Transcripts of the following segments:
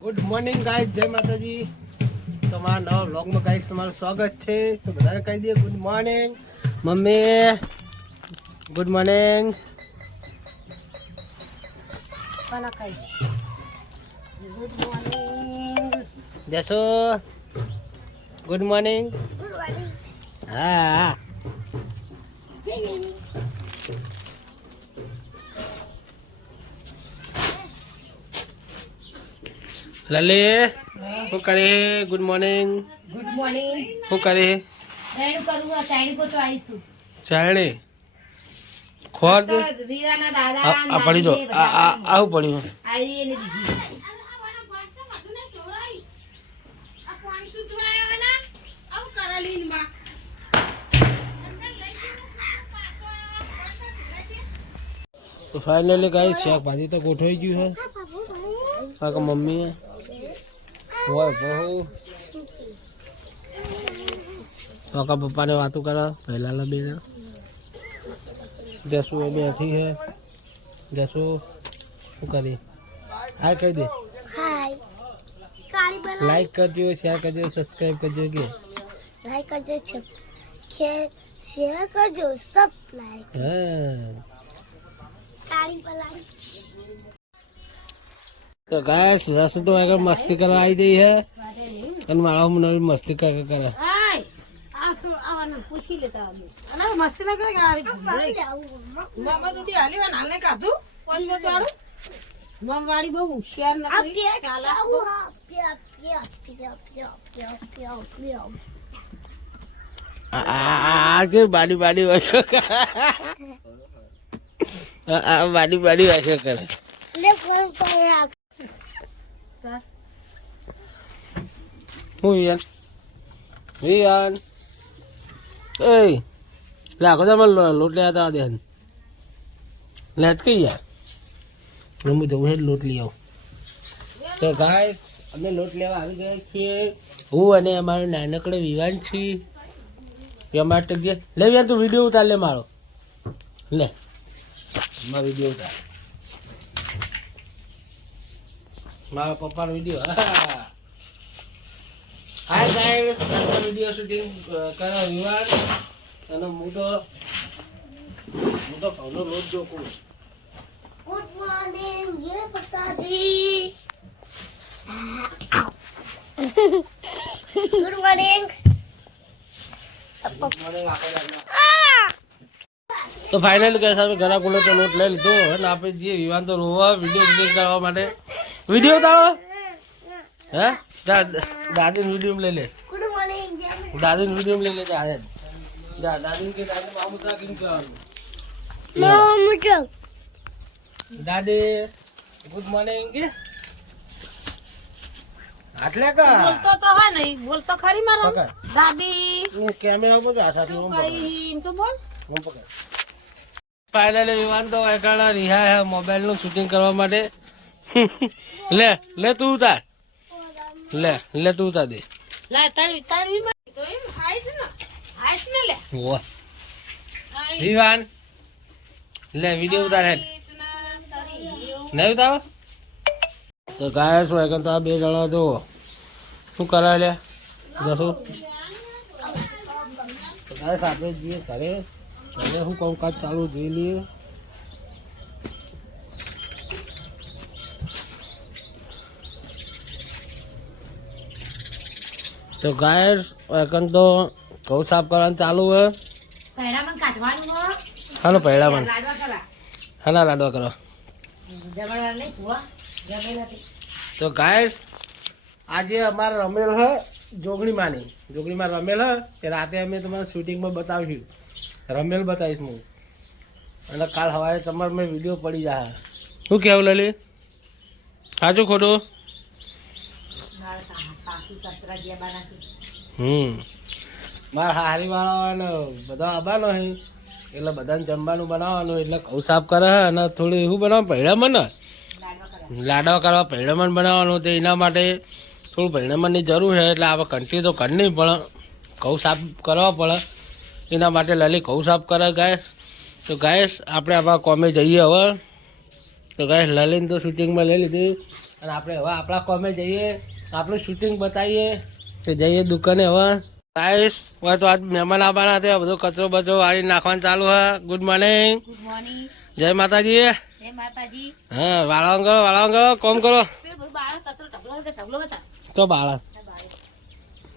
Good morning guys, જય માતાજી। તમારા નવા વ્લોગમાં ગાઈસ તમારું સ્વાગત છે। તો બધાને કહી દઈએ good morning. Mummy good morning. Good morning જશો ગુડ મોર્નિંગ। હા લલે શું કરે? Good morning. ગુડ મોર્નિંગ શું કરે? રેડ કરું આ ચાઈની કો તો આવીશું ચાણે ખોર દે રીવાના દાદા આ પડી દો આવું પડ્યું આઈ ને બીજી તો ફાઇનલી ગાઈસ શાક ભાજી તો ગોઠવાઈ ગયું છે। કાકા મમ્મી હોય બહુ કાકા પપ્પાને વાતો કરે પહેલાના બે જસુ એ બેઠી છે। જસુ શું કરી? હાય કહી દે। લાઈક કરજો, શેર કરજો, સબસ્ક્રાઇબ કરજો કે લાઈક કરજો, શેર કરજો, સબ લાઈક હા। તાળી પલાળી તો ગાઈસ જસુ તો આગળ મસ્તી કરવા આવી ગઈ છે અને મારા મને મસ્તી કરે આય આ સો આવાનું પૂછી લેતા અમે અને મસ્ત ના કરે કે આ મામા તો હાલી વાન હાલને કાધું કોણ મત વાળું મમ વાળી બહુ હોશિયાર નથી ચાલા આ કે બાડી બાડી વાસો આ બાડી બાડી વાસો કરે લે ફોન પર હું વિયાન એ લાખો તમે લોટ લેવા હતા દે લેટ કઈ યાર હું જવું છે લોટ લઈ આવું। તો ગાઈસ અમે લોટ લેવા આવી ગયા છીએ। હું અને અમારો નાનકડો વિવાન છીએ। અમારે તો ગયા લે યાર તું વિડીયો ઉતાર લે મારો લે મારો વિડીયો ઉતાર મારા પપ્પાનો વિડીયો હાય ગાઈસ આ વિડીયો શૂટિંગ કરો વિવાન અને હું તો ઘઉંનો લોટ જોકું। ગુડ મોર્નિંગ જય માતાજી ગુડ મોર્નિંગ તો ફાઇનલી કઈ સાહેબ ઘણા કોલો તો લોટ લઈ લીધો અને આપણે જઈએ વિવાન તો રોવા વિડીયો શૂટિંગ કરવા માટે। વિડીયો ઉતારો હે દાદીને વિડીયો લઈ લે ગુડ મોર્નિંગ જય દાદીને વિડીયો લઈ લે દાદીને કે દાદી મામું કેમ કરવાનું મામા દાદી ગુડ મોર્નિંગ કે આટલે કા બોલતો તો હે નહીં બોલતો ખરી મારો પકડ દાદી હું કેમેરા ઉપર આસાથી હું કઈ એમ તો બોલ પકડ ફાઇનલી વિવાન તો એકણા રિહા હે મોબાઈલ નું શૂટિંગ કરવા માટે। લે તું ઉતાર લે તું ઉતાર દે લા તારી તો એમ હાઈટ ને લે વાહ વિવાન લે વિડીયો ઉતાર હે નહીં ઉતારો તો ગાય શું એકન તો આ બે જણા જો શું કરાય લે જશું ગાય સાથે જઈએ ઘરે હવે હું કહું કાજ ચાલુ જોઈ લઈએ। તો ગાય એકન તો ઘઉં સાફ કરવાનું ચાલુ હે પહેરામાં કાઢવાનું હો હાલો પહેલામાં લાડવા કરા હાલા લાડવા કરો। જમણવાર નહીં ભુવા જમે નથી તો ગાય આજે અમારે રમેલ હે જોગણીમાં રમેલ હે કે રાતે અમે તમારે શૂટિંગમાં બતાવીશું રમેલ બતાવીશ હું અને કાલ સવારે તમારે મેં વિડીયો પડી જાય। શું કહેવું લલી સાચું ખોટું? સાસુ સસરા જે બનાતી મારા હારીવાળો અને બધા આવવાનો હે એટલે બધાને જમવાનું બનાવવાનું એટલે ઘઉં સાફ કરે અને થોડું એવું બનાવવાનું પહેણામાં ને લાડવા કરવા પહેણામાં બનાવવાનું તો એના માટે થોડું પહેણામાંની જરૂર છે એટલે આપણે કંટી તો કરી નહીં પણ ઘઉં સાફ કરવા પડે એના માટે લલી ઘઉં સાફ કરે ગાય। તો ગાય આપણે આમાં કોમે જઈએ હવે। તો ગાય લલીને તો શૂટિંગમાં લઈ લીધી અને આપણે હવે આપણા કોમે જઈએ, આપણું શૂટિંગ બતાવીએ કે જઈએ દુકાને હવે. ગાઈસ હવે તો આજ મહેમાન આવવાના હતા, બધો કચરો બચરો વાળી નાખવાનું ચાલુ હે. Good morning. Good morning. જય માતાજી. જય માતાજી. હા વાળાંગો કોમ કરો બાળક કચરો ઢગલો હતા. તો બાળા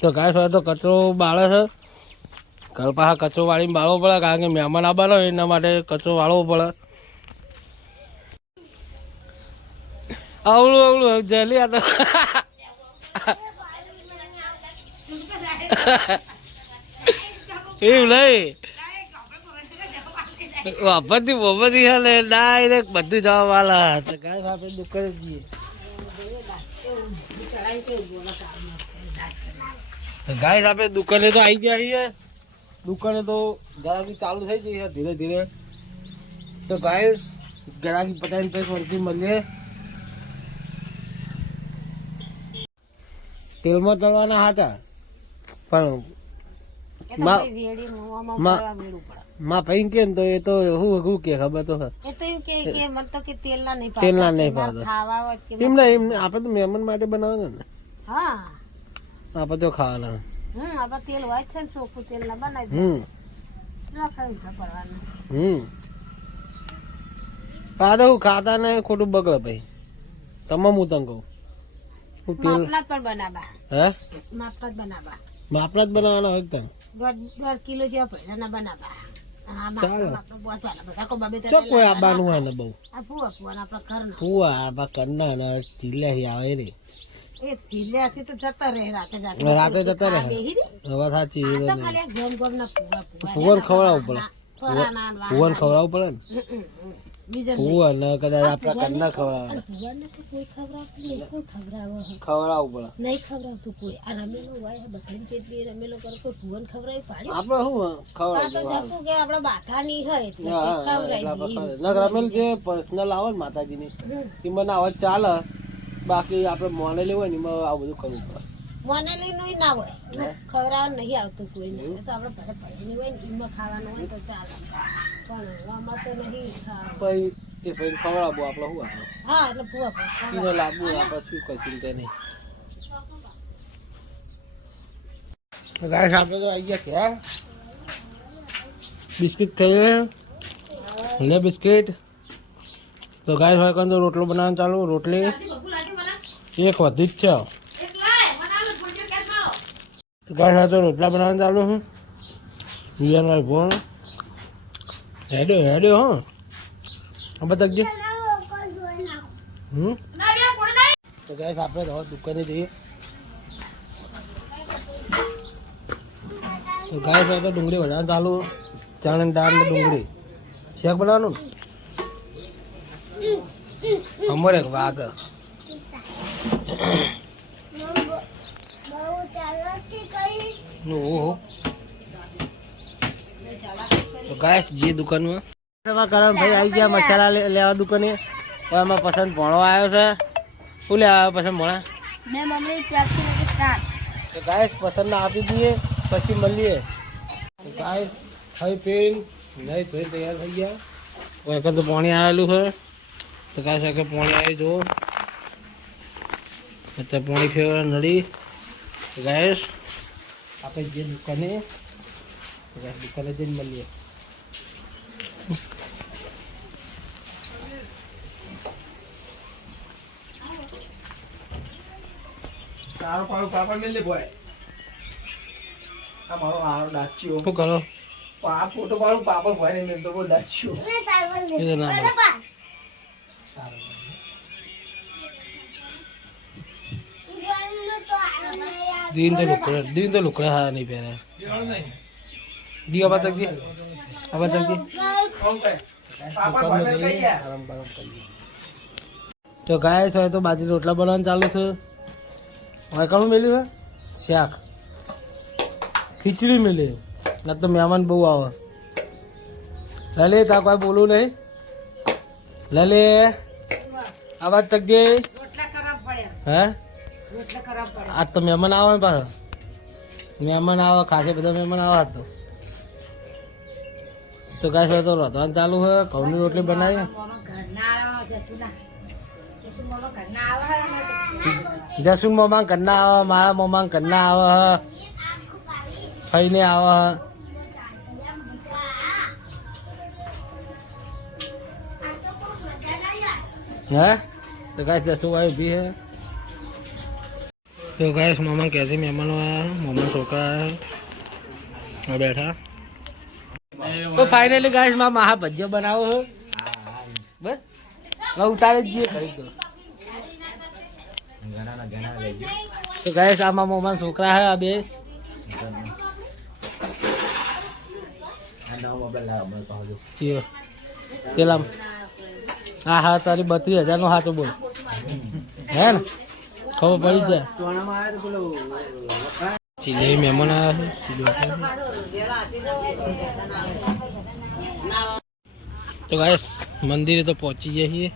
તો ગાય હોય તો કચરો બાળે છે. ઘર પાસે કચરો વાળીને બાળવો પડે, કારણ કે મહેમાન આવવાનો હોય એના માટે કચરો વાળવો પડે. અવળું જલી આ તો એવું નહીં વાપરતી બોપરતી છે ને ડાયરેક્ટ બધું જવા વાળા તો ગાય આપણે દુકાને જઈએ. ગાય આપણે દુકાને તો આવી ગયા છીએ. દુકાને તો ગરાકી ચાલુ થઈ ગઈ છે ધીરે ધીરે. તો ગાય ગરાકી પતાવીને પછી ફરીથી મળીએ. તેલમાં તળવાના હતા પણ માં ભાઈ કે ને તો એ તો હું કે ખબર તો તેલના નહીં પાડતા એમ ના એમ આપણે તો મહેમાન માટે બનાવવાના ને. હા આપણે તો ખાવાના. આપણે તેલ હોય છે ને ચોખ્ખું તેલ ના બનાવી તો હું ખાતા ને ખોટું બગડે ભાઈ. તમામ હું તને કહું તેલ માપના જ બનાવવાના હોય તને. 1.5 કિલો જેવા પૈસાના બનાવવા. કોઈ આબાનું હોય ને બહુ ફુવા આપણા ઘરના ને ચીલ્યા આવે રે એ ચીલ્યાથી તો જતા રહે રાતે જતા રહે. હવે સાચી ભુવન ખવડાવવું પડે. ભુવન ખવડાવવું પડે ને ભુવન ને કદાચ આપણા ઘરના ખવડાવે ખવડાવવું પડે. નહીં ખવડાવતું કોઈ. આ રમેલો હોય બકરી કેટલી રમેલો કરે કોઈ ભુવન ખવડાવી પાડી આપણે શું ખવડાવ કે આપડે બાથાની હોય એટલે રમેલ જે પર્સનલ આવે ને માતાજીની એમાં ના આવે ચાલે. બાકી આપણે મોનેલી હોય ને એમાં આવું બધું કરવું પડે. મોનેલી નું ના હોય ખવડાવવા નહીં આવતું કોઈ ને. તો આપડે ભલે પૈની હોય ને એમાં ખાવાનું હોય તો ચાલે પણ આમાં તો નહીં પછી એ ભાઈ ખવડાવવું આપણે શું આવે. હા એટલે ભૂવા એને લાગવું આપણે શું કઈ ચિંતા નહીં. ગાય આપણે તો આવી ગયા ક્યાં બિસ્કિટ ખાઈએ લે બિસ્કિટ. તો ગાય હોય તો રોટલો બનાવવાનું ચાલુ. રોટલી એક વધી જ છે. ગાય હોય તો રોટલા બનાવવાનું ચાલુ હું વિયાન ભોણ હેડ્યો હા આ બતાવજે. તો ગાય આપણે તો દુકાને જઈએ. તો ગાય હોય તો ડુંગળી બનાવવાનું ચાલુ. ચણા દાળ ને ડુંગળી શેક બનાવવાનું અમારે વાત. તો ગાય જે દુકાનમાં કરણ ભાઈ આવી ગયા મસાલા લેવા દુકાને. એમાં પસંદ ભણો આવ્યો છે. શું લેવા આવ્યો પસંદ ભણા? તો ગાય પસંદ ના આપી દઈએ પછી મળીએ. ગાય ખાઈ પીને નહીં ધોઈ તૈયાર થઈ ગયા. વખત તો પાણી આવેલું છે. તો ગાય સાથે પાણી આવી જુઓ અત્યારે પાણી ફેરવા નળી. ગાય આપણે જે દુકાને જઈને મળીએ. તારો પાડો પાપડ મેં લે બોય આ મારો હારો ડાચ્યો શું કરો આ ફોટો પાડું પાપડ ભય ને મેં તો બહુ ડાચ્યો એ તો ના દીન તો લુકડા હા નહીં પહેરે. દી આવા તક દી તો ગાય છે તો બાજરી રોટલા બનાવવાનું ચાલુ છે. વાયકાણું મેલ્યું હે શાક ખીચડી મેલી ના તો મહેમાન બહુ આવે. લલે તા કોઈ બોલું નહીં. લલે આવાજ તક દે. હે આજ તો મહેમાન આવે ને પાછા મહેમાન આવે ખાસે બધા મહેમાન આવે તો ગાય તો રોધવાનું ચાલુ છે. ઘઉંની રોટલી બનાવી જસુન મોમાં ઘરના આવે, મારા મોમાં ઘરના આવે, ફઈને આવે. હે તો ગાઈસ જસુ ભાઈ ઊભી હે. તો ગાઈસ મામા ક્યાંથી મહેમાનો આવ્યા, મામા છોકરા આવ્યા બેઠા. તો ફાઇનલી ગાઈસ માં મહા ભજીયો બનાવો હો. બસ હવે ઉતારે જ જઈએ કરી દો. તો ગાઈસ આમાં મોમાં છોકરા હે આ બે. ચિયો પેલા હા હા તારી 32,000 નો હાથો બોલ હે ને ખબર પડી જાય. ચીલે મહેમાન આવ્યા તો ગાઈસ મંદિરે તો પહોંચી ગયા છીએ.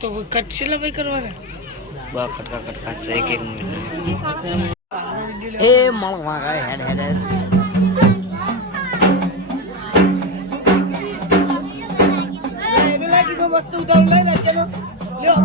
તો કટ છે ભાઈ કરવાના બા કટકા કટકા છે એક મિનિટ એ મળ વાગા હેડ હેડ એ લાગી વસ્તુ ઉતાર લઈને ચલો લ્યો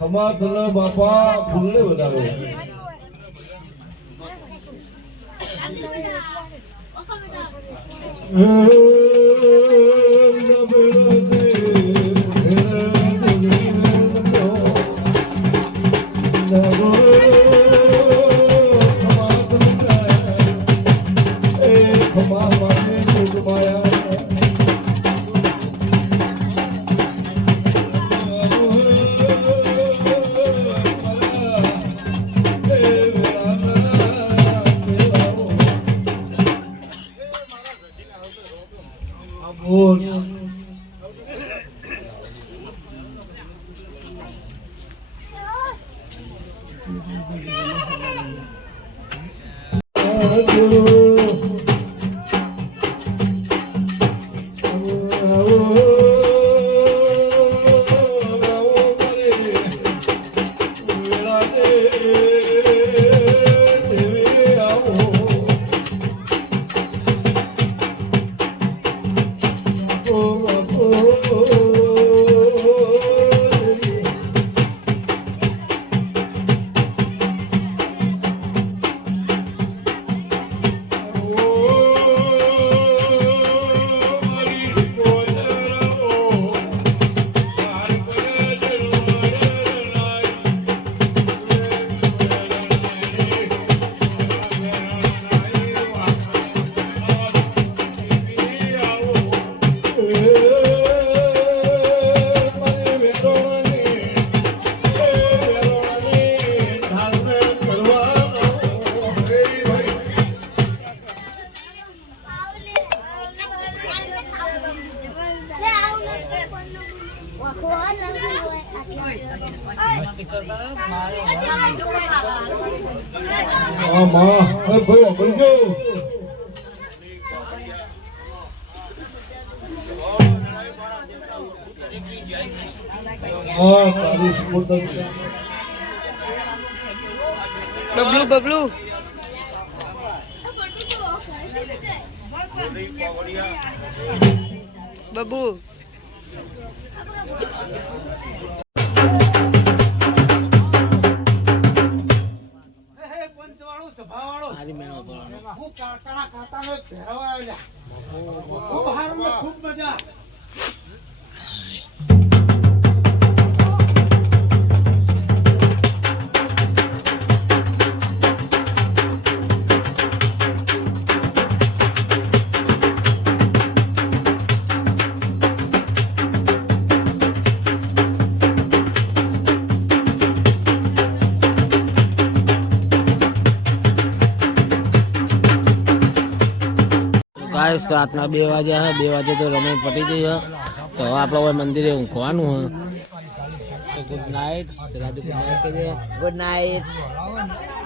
અમે બધા બાપા ફૂલને વધારે હા માં એ ભાઈ અભરી ગયો હા તારી સ્પોર્ટ બબલુ બબલુ બબુ સારી મહેનત ખૂબ મજા ગાઈસ રાતના 2 વાગ્યા હે 2 વાગે તો રમાઈ પતી ગઈ હે તો હવે આપણે હવે મંદિરે ઊંઘવાનું હે તો ગુડ નાઇટ ચલા ગુડ નાઇટ ગુડ નાઇટ